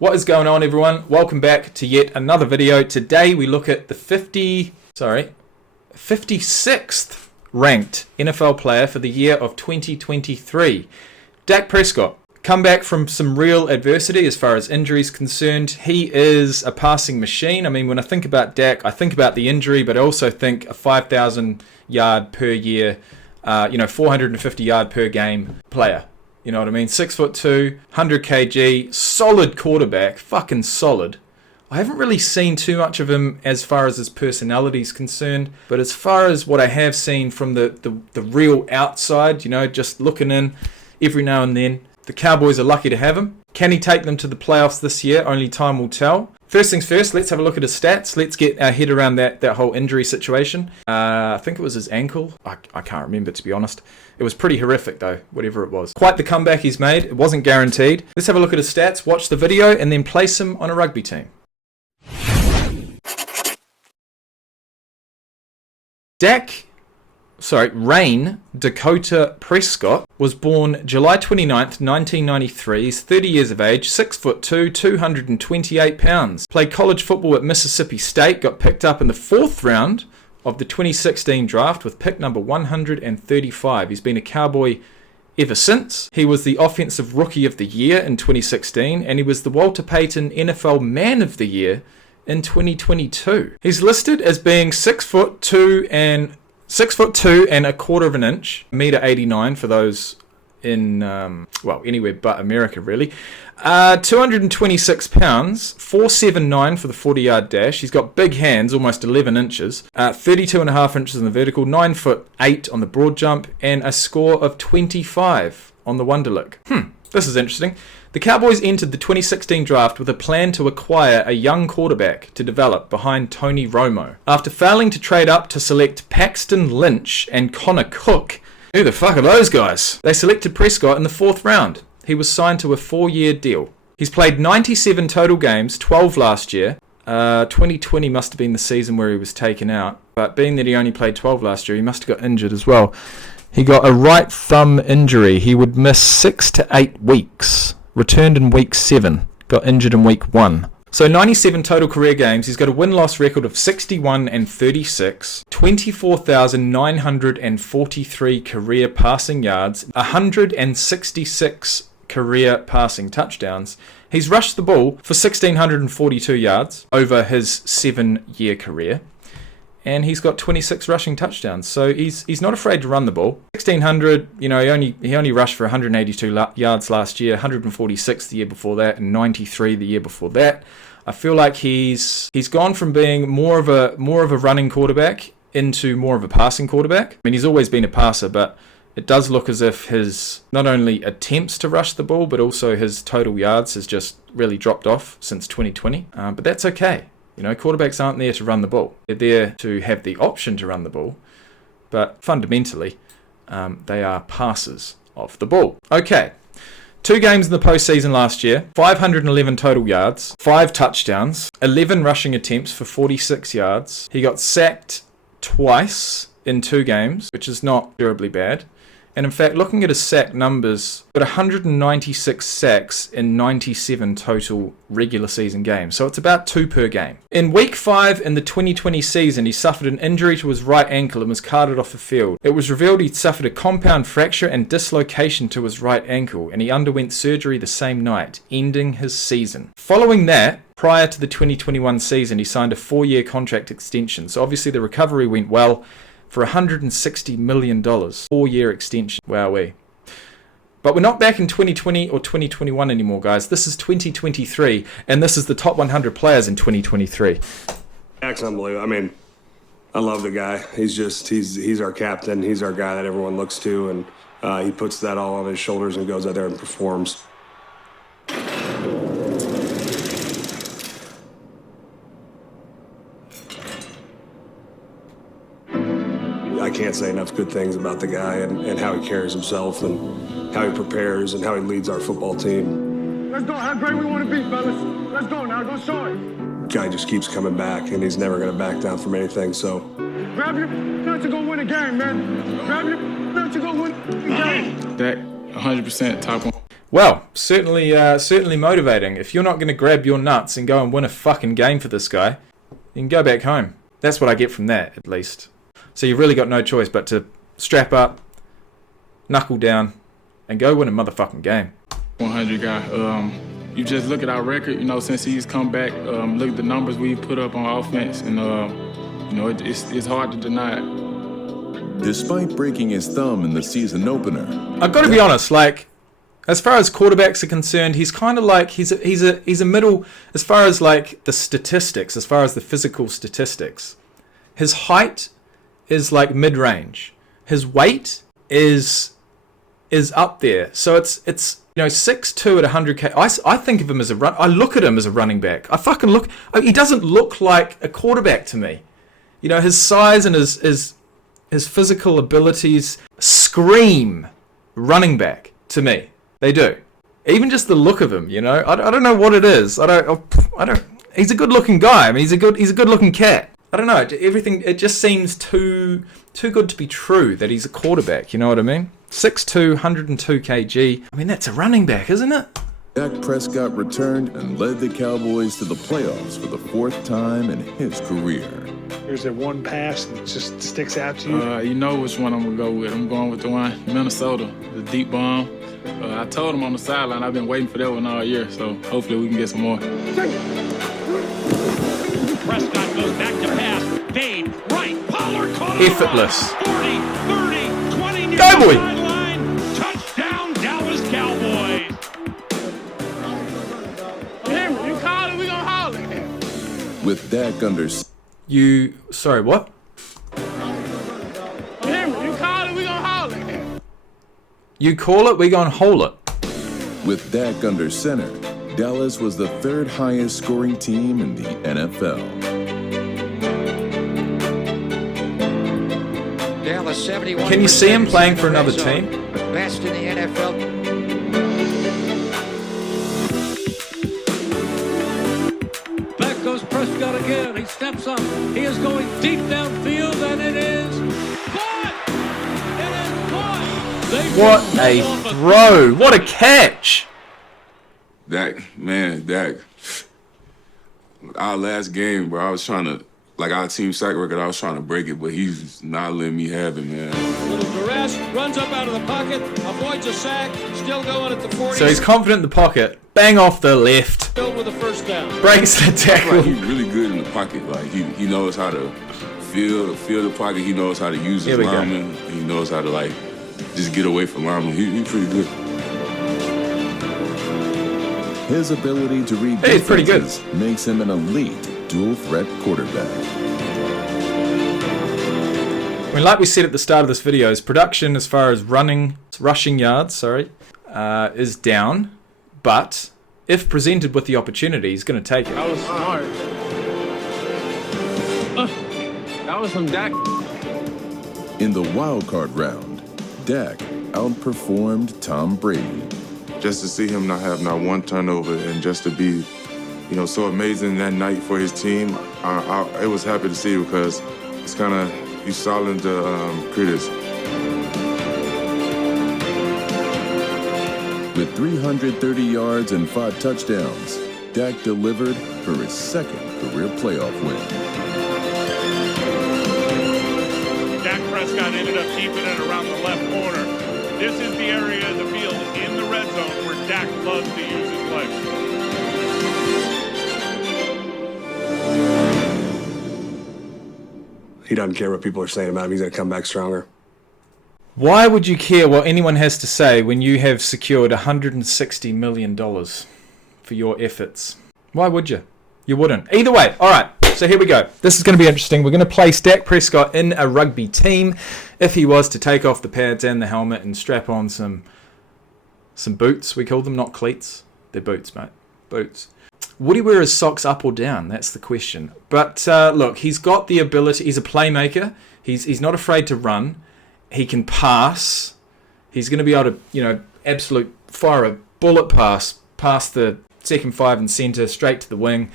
What is going on, everyone? Welcome back to yet another video. Today we look at the 56th ranked NFL player for the year of 2023. Dak Prescott. Come back from some real adversity as far as injuries concerned. He is a passing machine. I mean, when I think about Dak, I think about the injury, but I also think a 5,000 yard per year, 450 yard per game player. You know what I mean? 6'2", 100 kg, solid quarterback, fucking solid. I haven't really seen too much of him as far as his personality is concerned, but as far as what I have seen from the real outside, just looking in every now and then, the Cowboys are lucky to have him. Can he take them to the playoffs this year? Only time will tell. First things first, let's have a look at his stats. Let's get our head around that whole injury situation. I think it was his ankle. I can't remember, to be honest. It was pretty horrific, though, whatever it was. Quite the comeback he's made. It wasn't guaranteed. Let's have a look at his stats, watch the video, and then place him on a rugby team. Rain Dakota Prescott was born July 29th, 1993. He's 30 years of age, 6'2", 228 pounds. Played college football at Mississippi State, got picked up in the 4th round of the 2016 draft with pick number 135. He's been a Cowboy ever since. He was the Offensive Rookie of the Year in 2016, and he was the Walter Payton NFL Man of the Year in 2022. He's listed as being 6'2" and 1/4 of an inch, 1.89 m for those in, anywhere but America, really. 226 pounds, 4'7" for the 40-yard dash. He's got big hands, almost 11 inches, 32.5 inches in the vertical, 9'8" on the broad jump, and a score of 25 on the Wonderlic. This is interesting. The Cowboys entered the 2016 draft with a plan to acquire a young quarterback to develop behind Tony Romo. After failing to trade up to select Paxton Lynch and Connor Cook, who the fuck are those guys? They selected Prescott in the 4th round. He was signed to a 4-year deal. He's played 97 total games, 12 last year. 2020 must have been the season where he was taken out. But being that he only played 12 last year, he must have got injured as well. He got a right thumb injury. He would miss 6 to 8 weeks. Returned in week 7. Got injured in week 1. So 97 total career games. He's got a win-loss record of 61-36, 24,943 career passing yards, 166 career passing touchdowns. He's rushed the ball for 1,642 yards over his 7-year career. And he's got 26 rushing touchdowns, so he's not afraid to run the ball. 1,600, he only rushed for 182 yards last year, 146 the year before that, and 93 the year before that. I feel like he's gone from being more of a running quarterback into more of a passing quarterback. I mean, he's always been a passer, but it does look as if his not only attempts to rush the ball, but also his total yards has just really dropped off since 2020. But that's okay. Quarterbacks aren't there to run the ball. They're there to have the option to run the ball, but fundamentally, they are passers of the ball. Okay, 2 games in the postseason last year, 511 total yards, 5 touchdowns, 11 rushing attempts for 46 yards. He got sacked twice in 2 games, which is not terribly bad. And in fact, looking at his sack numbers, got 196 sacks in 97 total regular season games. So it's about 2 per game. In week 5 in the 2020 season, he suffered an injury to his right ankle and was carted off the field. It was revealed he'd suffered a compound fracture and dislocation to his right ankle, and he underwent surgery the same night, ending his season. Following that, prior to the 2021 season, he signed a 4-year contract extension. So obviously the recovery went well. For $160 million, 4-year extension. Wowee. But we're not back in 2020 or 2021 anymore, guys. This is 2023, and this is the top 100 players in 2023. Dak's unbelievable. I mean, I love the guy. He's our captain. He's our guy that everyone looks to, and he puts that all on his shoulders and goes out there and performs. I can't say enough good things about the guy and how he carries himself and how he prepares and how he leads our football team. Let's go. How great we want to be, fellas. Let's go now. Go show it. Guy just keeps coming back, and he's never going to back down from anything. So grab your nuts to go win a game, man. Grab your nuts to go win a game. Dak, 100% top one. Well, certainly motivating. If you're not going to grab your nuts and go and win a fucking game for this guy, you can go back home. That's what I get from that, at least. So you've really got no choice but to strap up, knuckle down, and go win a motherfucking game. 100 guy. You just look at our record, since he's come back, look at the numbers we put up on offense, and, it's hard to deny it. Despite breaking his thumb in the season opener, I've got to be honest, as far as quarterbacks are concerned, he's kind of like, he's a middle, as far as like the statistics, as far as the physical statistics. His height is like mid-range. His weight is up there. So it's 6'2" at 100k. I think of him as I look at him as a running back. He doesn't look like a quarterback to me. His size and his physical abilities scream running back to me. They do. Even just the look of him, I don't know what it is. I don't. He's a good-looking guy. I mean, he's a good-looking cat. I don't know. Everything. It just seems too good to be true that he's a quarterback. You know what I mean? 6'2", 102 kg. I mean, that's a running back, isn't it? Dak Prescott returned and led the Cowboys to the playoffs for the 4th time in his career. There's that one pass that just sticks out to you. You know which one I'm going to go with. I'm going with the one, Minnesota, the deep bomb. I told him on the sideline I've been waiting for that one all year, so hopefully we can get some more. Prescott goes back to pass. Fade, right. Pollard caught Effortless. 40, 30, 20 near Go, boy. the sideline. Touchdown, Dallas Cowboys. Henry, you called it, we gonna holler. With Dak under... Sorry, what? Henry, you called it, we gonna holler. You call it, we gon' hole it. With Dak under center, Dallas was the 3rd highest scoring team in the NFL. Dallas 71. Can you see him playing for another team? Best in the NFL. Back goes Prescott again. He steps up. He is going deep downfield, and it is caught. It is caught. What a throw! What a catch! Dak, our last game, bro, I was trying to, our team sack record, I was trying to break it, but he's not letting me have it, man. Little duress, runs up out of the pocket, avoids a sack, still going at the 40. So he's confident in the pocket. Bang off the left. Filled with a first down. Breaks the tackle. He's really good in the pocket. He knows how to feel the pocket. He knows how to use his linemen. He knows how to, just get away from linemen. He's pretty good. His ability to read Hey, it's pretty good. defenses makes him an elite dual-threat quarterback. I mean, like we said at the start of this video, his production as far as rushing yards, is down. But if presented with the opportunity, he's going to take it. That was smart. That was some Dak. In the wild card round, Dak outperformed Tom Brady. Just to see him not have not one turnover and just to be, so amazing that night for his team, I was happy to see because it's kind of, he's solid the critics. With 330 yards and 5 touchdowns, Dak delivered for his 2nd career playoff win. Dak Prescott ended up keeping it around the left corner. This is the area of the field in the red zone where Dak loves to use his legs. He doesn't care what people are saying about him. He's going to come back stronger. Why would you care what anyone has to say when you have secured $160 million for your efforts? Why would you? You wouldn't. Either way, all right, so here we go. This is going to be interesting. We're going to place Dak Prescott in a rugby team if he was to take off the pads and the helmet and strap on some boots. We call them, not cleats. They're boots, mate. Boots. Would he wear his socks up or down? That's the question. But look, he's got the ability. He's a playmaker. He's not afraid to run. He can pass. He's going to be able to, absolute fire a bullet pass past the second 5 and centre, straight to the wing.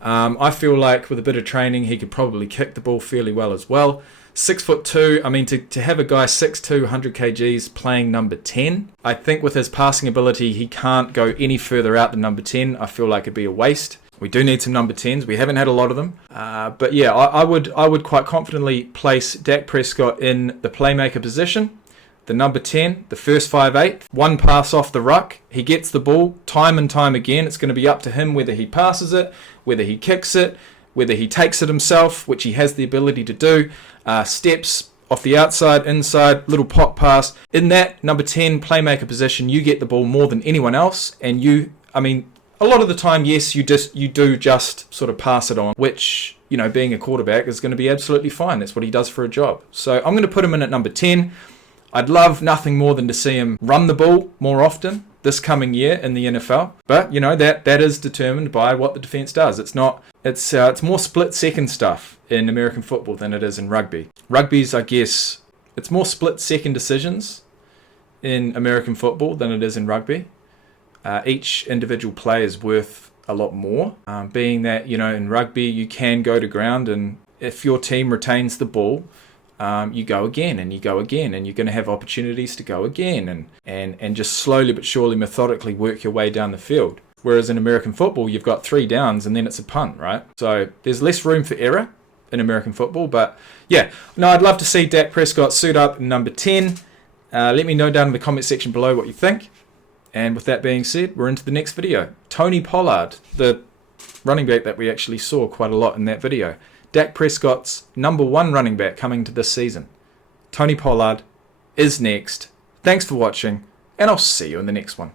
I feel like with a bit of training, he could probably kick the ball fairly well as well. 6'2". I mean, to have a guy 6'2", 100 kgs playing number 10, I think with his passing ability, he can't go any further out than number 10. I feel like it'd be a waste. We do need some number 10s. We haven't had a lot of them. But yeah, I would quite confidently place Dak Prescott in the playmaker position. The number 10, the first 5'8", one pass off the ruck. He gets the ball time and time again. It's going to be up to him whether he passes it, whether he kicks it, whether he takes it himself, which he has the ability to do. Steps off the outside, inside, little pop pass. In that number 10 playmaker position, you get the ball more than anyone else. And a lot of the time, yes, you do just sort of pass it on, which, being a quarterback is going to be absolutely fine. That's what he does for a job. So I'm going to put him in at number 10. I'd love nothing more than to see him run the ball more often this coming year in the NFL. But, that is determined by what the defense does. It's more split-second stuff in American football than it is in rugby. Rugby's, I guess, it's more split-second decisions in American football than it is in rugby. Each individual play is worth a lot more, being that, in rugby you can go to ground, and if your team retains the ball, you go again and you go again, and you're going to have opportunities to go again and just slowly but surely methodically work your way down the field. Whereas in American football, you've got 3 downs and then it's a punt, right? So there's less room for error in American football. But yeah, no, I'd love to see Dak Prescott suit up in number 10. Let me know down in the comment section below what you think. And with that being said, we're into the next video. Tony Pollard, the running back that we actually saw quite a lot in that video. Dak Prescott's number 1 running back coming to this season. Tony Pollard is next. Thanks for watching, and I'll see you in the next one.